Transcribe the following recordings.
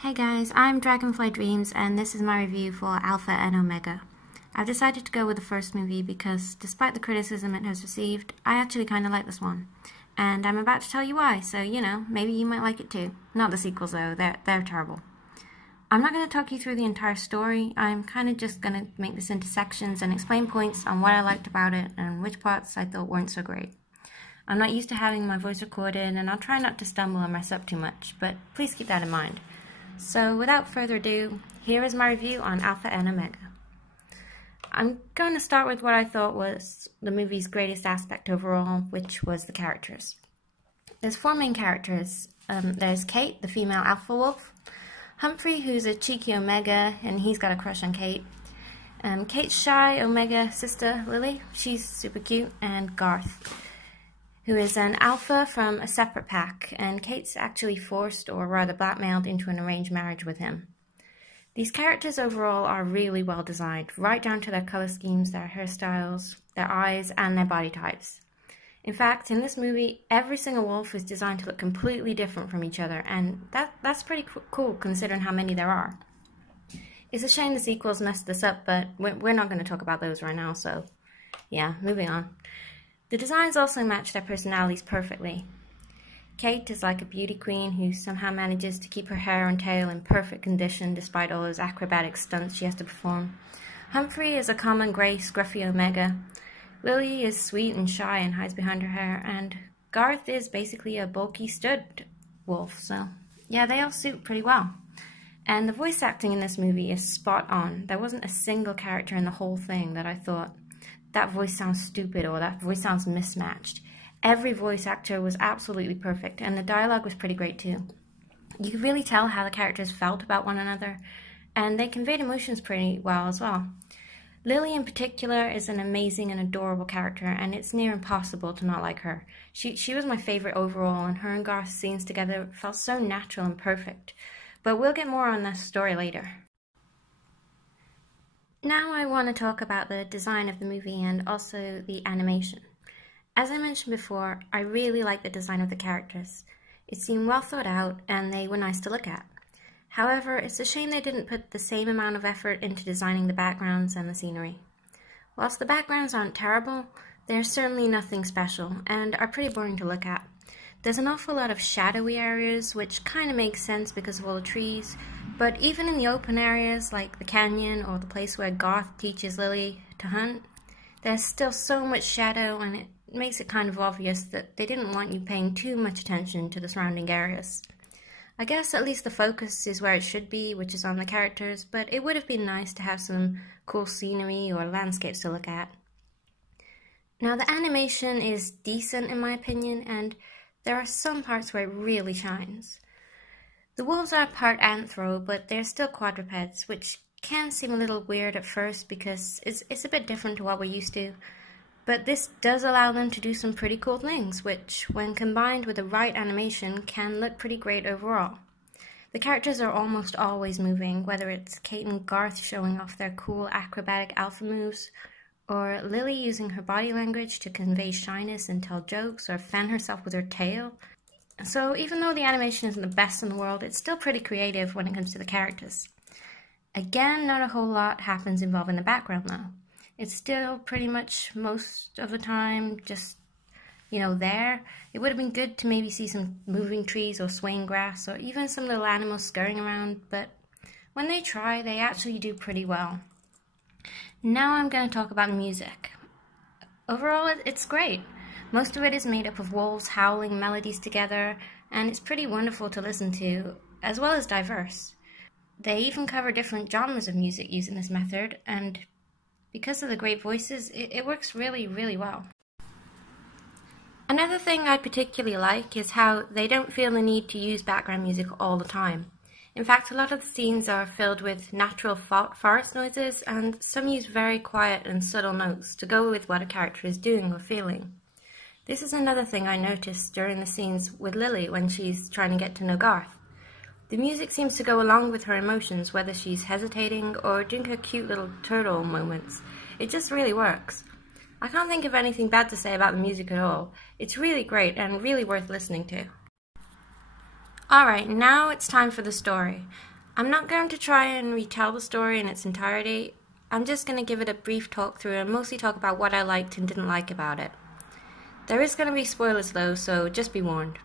Hey guys, I'm Dragonfly Dreams and this is my review for Alpha and Omega. I've decided to go with the first movie because despite the criticism it has received, I actually kinda like this one. And I'm about to tell you why, so maybe you might like it too. Not the sequels though, they're terrible. I'm not going to talk you through the entire story, I'm kinda just going to make this into sections and explain points on what I liked about it and which parts I thought weren't so great. I'm not used to having my voice recorded and I'll try not to stumble and mess up too much, but please keep that in mind. So without further ado, here is my review on Alpha and Omega. I'm going to start with what I thought was the movie's greatest aspect overall, which was the characters. There's four main characters. There's Kate, the female alpha wolf, Humphrey, who's a cheeky Omega, and he's got a crush on Kate. Kate's shy Omega sister, Lily, she's super cute, and Garth, who is an alpha from a separate pack, and Kate's actually forced, or rather blackmailed, into an arranged marriage with him. These characters overall are really well designed, right down to their color schemes, their hairstyles, their eyes, and their body types. In fact, in this movie, every single wolf is designed to look completely different from each other, and that's pretty cool considering how many there are. It's a shame the sequels messed this up, but we're not going to talk about those right now, so yeah, moving on. The designs also match their personalities perfectly. Kate is like a beauty queen who somehow manages to keep her hair and tail in perfect condition despite all those acrobatic stunts she has to perform. Humphrey is a common grey, scruffy Omega. Lily is sweet and shy and hides behind her hair, and Garth is basically a bulky stud wolf, so yeah, they all suit pretty well. And the voice acting in this movie is spot on. There wasn't a single character in the whole thing that I thought, that voice sounds stupid or that voice sounds mismatched. Every voice actor was absolutely perfect, and the dialogue was pretty great too. You could really tell how the characters felt about one another, and they conveyed emotions pretty well as well. Lily in particular is an amazing and adorable character, and it's near impossible to not like her. She was my favorite overall, and her and Garth's scenes together felt so natural and perfect. But we'll get more on this story later. Now I want to talk about the design of the movie and also the animation. As I mentioned before, I really like the design of the characters. It seemed well thought out and they were nice to look at. However, it's a shame they didn't put the same amount of effort into designing the backgrounds and the scenery. Whilst the backgrounds aren't terrible, they're certainly nothing special and are pretty boring to look at. There's an awful lot of shadowy areas, which kind of makes sense because of all the trees, but even in the open areas like the canyon or the place where Garth teaches Lily to hunt, there's still so much shadow and it makes it kind of obvious that they didn't want you paying too much attention to the surrounding areas. I guess at least the focus is where it should be, which is on the characters, but it would have been nice to have some cool scenery or landscapes to look at. Now the animation is decent in my opinion, and there are some parts where it really shines. The wolves are part anthro, but they're still quadrupeds, which can seem a little weird at first because it's a bit different to what we're used to. But this does allow them to do some pretty cool things, which, when combined with the right animation, can look pretty great overall. The characters are almost always moving, whether it's Kate and Garth showing off their cool acrobatic alpha moves, or Lily using her body language to convey shyness and tell jokes, or fan herself with her tail. So even though the animation isn't the best in the world, it's still pretty creative when it comes to the characters. Again, not a whole lot happens involving the background though. It's still pretty much most of the time just, there. It would have been good to maybe see some moving trees or swaying grass or even some little animals scurrying around, but when they try, they actually do pretty well. Now I'm going to talk about the music. Overall, it's great. Most of it is made up of wolves howling melodies together, and it's pretty wonderful to listen to, as well as diverse. They even cover different genres of music using this method, and because of the great voices, it works really, really well. Another thing I particularly like is how they don't feel the need to use background music all the time. In fact, a lot of the scenes are filled with natural forest noises, and some use very quiet and subtle notes to go with what a character is doing or feeling. This is another thing I noticed during the scenes with Lily when she's trying to get to know Garth. The music seems to go along with her emotions, whether she's hesitating or doing her cute little turtle moments. It just really works. I can't think of anything bad to say about the music at all. It's really great and really worth listening to. Alright, now it's time for the story. I'm not going to try and retell the story in its entirety. I'm just going to give it a brief talk through and mostly talk about what I liked and didn't like about it. There is going to be spoilers though, so just be warned.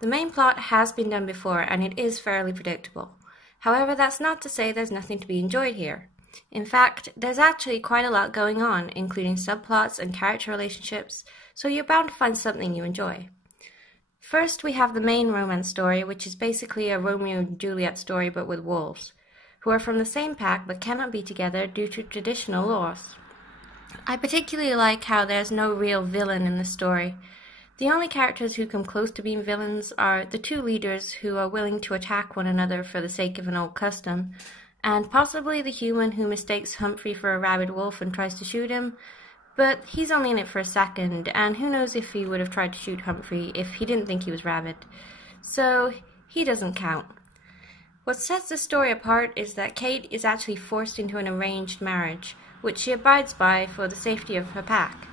The main plot has been done before and it is fairly predictable. However, that's not to say there's nothing to be enjoyed here. In fact, there's actually quite a lot going on, including subplots and character relationships, so you're bound to find something you enjoy. First, we have the main romance story, which is basically a Romeo and Juliet story but with wolves, who are from the same pack but cannot be together due to traditional laws. I particularly like how there's no real villain in the story. The only characters who come close to being villains are the two leaders who are willing to attack one another for the sake of an old custom, and possibly the human who mistakes Humphrey for a rabid wolf and tries to shoot him, but he's only in it for a second, and who knows if he would have tried to shoot Humphrey if he didn't think he was rabid. So, he doesn't count. What sets the story apart is that Kate is actually forced into an arranged marriage, which she abides by for the safety of her pack.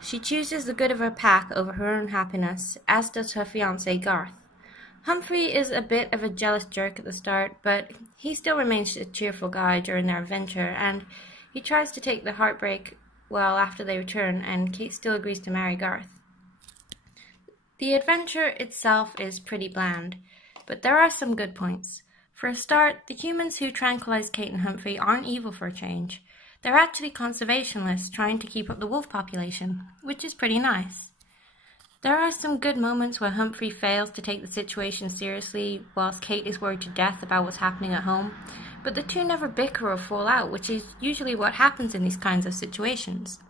She chooses the good of her pack over her own happiness, as does her fiancé Garth. Humphrey is a bit of a jealous jerk at the start, but he still remains a cheerful guy during their adventure, and he tries to take the heartbreak well after they return, and Kate still agrees to marry Garth. The adventure itself is pretty bland, but there are some good points. For a start, the humans who tranquilize Kate and Humphrey aren't evil for a change. They're actually conservationists trying to keep up the wolf population, which is pretty nice. There are some good moments where Humphrey fails to take the situation seriously, whilst Kate is worried to death about what's happening at home, but the two never bicker or fall out, which is usually what happens in these kinds of situations.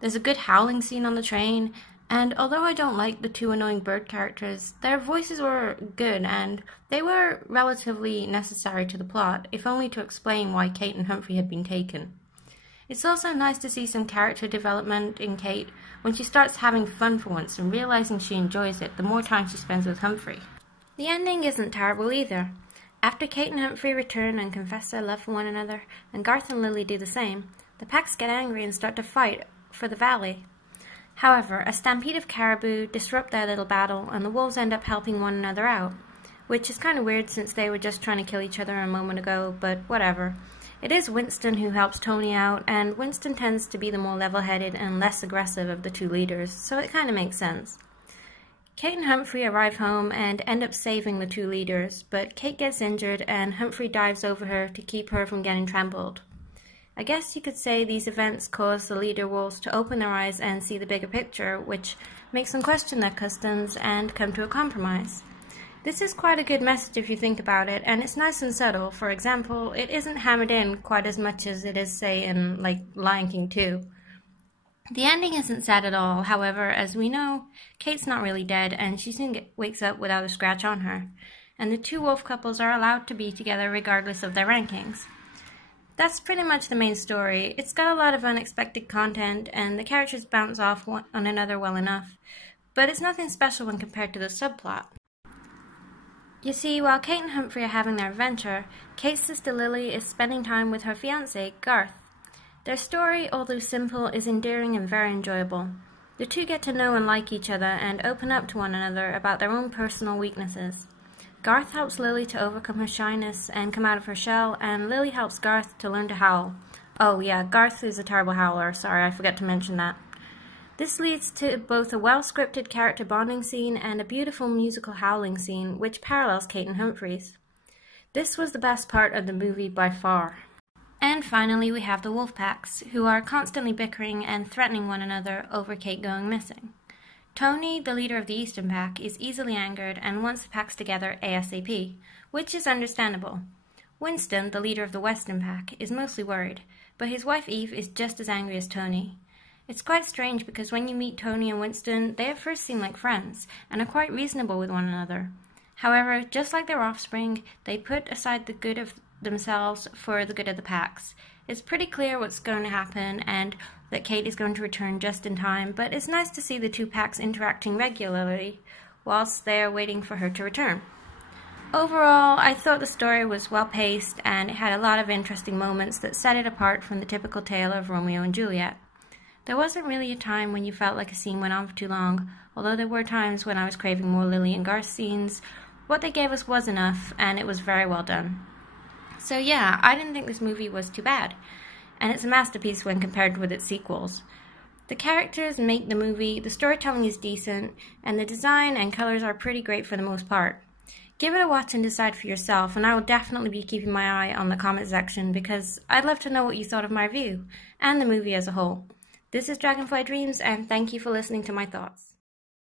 There's a good howling scene on the train, and although I don't like the two annoying bird characters, their voices were good and they were relatively necessary to the plot, if only to explain why Kate and Humphrey had been taken. It's also nice to see some character development in Kate when she starts having fun for once and realizing she enjoys it the more time she spends with Humphrey. The ending isn't terrible either. After Kate and Humphrey return and confess their love for one another, and Garth and Lily do the same, the packs get angry and start to fight for the valley. However, a stampede of caribou disrupt their little battle, and the wolves end up helping one another out, which is kind of weird since they were just trying to kill each other a moment ago, but whatever. It is Winston who helps Tony out, and Winston tends to be the more level-headed and less aggressive of the two leaders, so it kind of makes sense. Kate and Humphrey arrive home and end up saving the two leaders, but Kate gets injured and Humphrey dives over her to keep her from getting trampled. I guess you could say these events cause the leader wolves to open their eyes and see the bigger picture, which makes them question their customs and come to a compromise. This is quite a good message if you think about it, and it's nice and subtle. For example, it isn't hammered in quite as much as it is, say, in, like, Lion King 2. The ending isn't sad at all, however, as we know, Kate's not really dead, and she soon wakes up without a scratch on her, and the two wolf couples are allowed to be together regardless of their rankings. That's pretty much the main story. It's got a lot of unexpected content, and the characters bounce off one another well enough, but it's nothing special when compared to the subplot. You see, while Kate and Humphrey are having their adventure, Kate's sister Lily is spending time with her fiancé, Garth. Their story, although simple, is endearing and very enjoyable. The two get to know and like each other and open up to one another about their own personal weaknesses. Garth helps Lily to overcome her shyness and come out of her shell, and Lily helps Garth to learn to howl. Oh yeah, Garth is a terrible howler, sorry, I forgot to mention that. This leads to both a well-scripted character bonding scene and a beautiful musical howling scene, which parallels Kate and Humphrey's. This was the best part of the movie by far. And finally, we have the wolf packs, who are constantly bickering and threatening one another over Kate going missing. Tony, the leader of the Eastern Pack, is easily angered and wants the packs together ASAP, which is understandable. Winston, the leader of the Western Pack, is mostly worried, but his wife Eve is just as angry as Tony. It's quite strange because when you meet Tony and Winston, they at first seem like friends, and are quite reasonable with one another. However, just like their offspring, they put aside the good of themselves for the good of the packs. It's pretty clear what's going to happen, and that Kate is going to return just in time, but it's nice to see the two packs interacting regularly, whilst they are waiting for her to return. Overall, I thought the story was well-paced, and it had a lot of interesting moments that set it apart from the typical tale of Romeo and Juliet. There wasn't really a time when you felt like a scene went on for too long, although there were times when I was craving more Lily and Garth scenes, What they gave us was enough, and it was very well done. So yeah, I didn't think this movie was too bad, and it's a masterpiece when compared with its sequels. The characters make the movie, the storytelling is decent, and the design and colors are pretty great for the most part. Give it a watch and decide for yourself, and I will definitely be keeping my eye on the comment section because I'd love to know what you thought of my review, and the movie as a whole. This is Dragonfly Dreams, and thank you for listening to my thoughts.